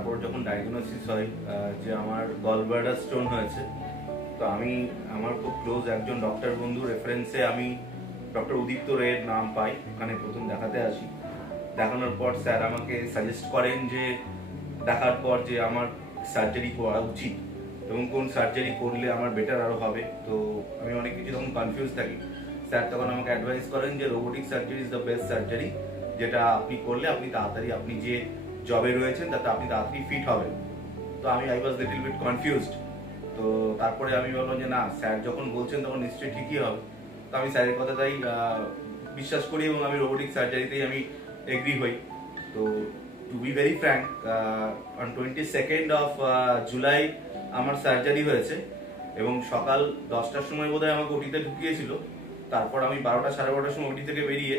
তারপর যখন ডায়াগনোসিস হয় যে আমার গলব্লাডার স্টোন হয়েছে, তো আমি আমার খুব ক্লোজ একজন ডক্টর বন্ধু রেফারেন্সে আমি ডক্টর উদিত্য রের নাম পাই, ওখানে প্রথম দেখাতে আসি। দেখানোর পর স্যার আমাকে সাজেস্ট করেন যে দেখার পর যে আমার সার্জারি করা উচিত এবং কোন সার্জারি করলে আমার বেটার আরো হবে। তো আমি অনেক কিছু তখন কনফিউজ থাকি। স্যার তখন আমাকে অ্যাডভাইস করেন যে robotic surgery is the best surgery, যেটা আপনি করলে আপনি তাড়াতাড়ি আপনি যে জবে রয়েছেন তাতে আপনি তাড়াতাড়ি ফিট হবেন। তো আমি I was little bit confused. তো তারপরে আমি বললাম যে না, স্যার যখন বলছেন তখন নিশ্চয়ই ঠিকই হবে। তো আমি স্যারের কথাটাই বিশ্বাস করি এবং আমি রোবোটিক সার্জারিতেই আমি এগ্রি হই। তো to be very frank, on 22nd of July আমার সার্জারি হয়েছে এবং সকাল 10টার সময় বোধহয় আমাকে ওটিতে ঢুকিয়েছিল। তারপর আমি 12টা সাড়ে 12টার সময় ওটি থেকে বেরিয়ে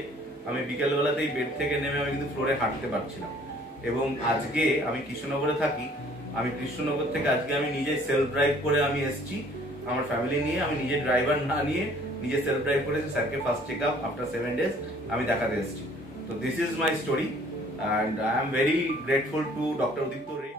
আমি বিকেলবেলাতেই বেড থেকে নেমে আমি কিন্তু ফ্লোরে হাঁটতে পারছিলাম। এবং আজকে আমি কৃষ্ণনগরে থাকি, আমি কৃষ্ণনগর থেকে আজকে আমি নিজে সেলফ ড্রাইভ করে আমি এসেছি আমার ফ্যামিলি নিয়ে। আমি নিজে ড্রাইভার না নিয়ে নিজে সেলফ ড্রাইভ করে স্যারকে first check up after 7 days আমি দেখাতে এসেছি। তো this is my story and I am very grateful to Dr. Uditya Ray.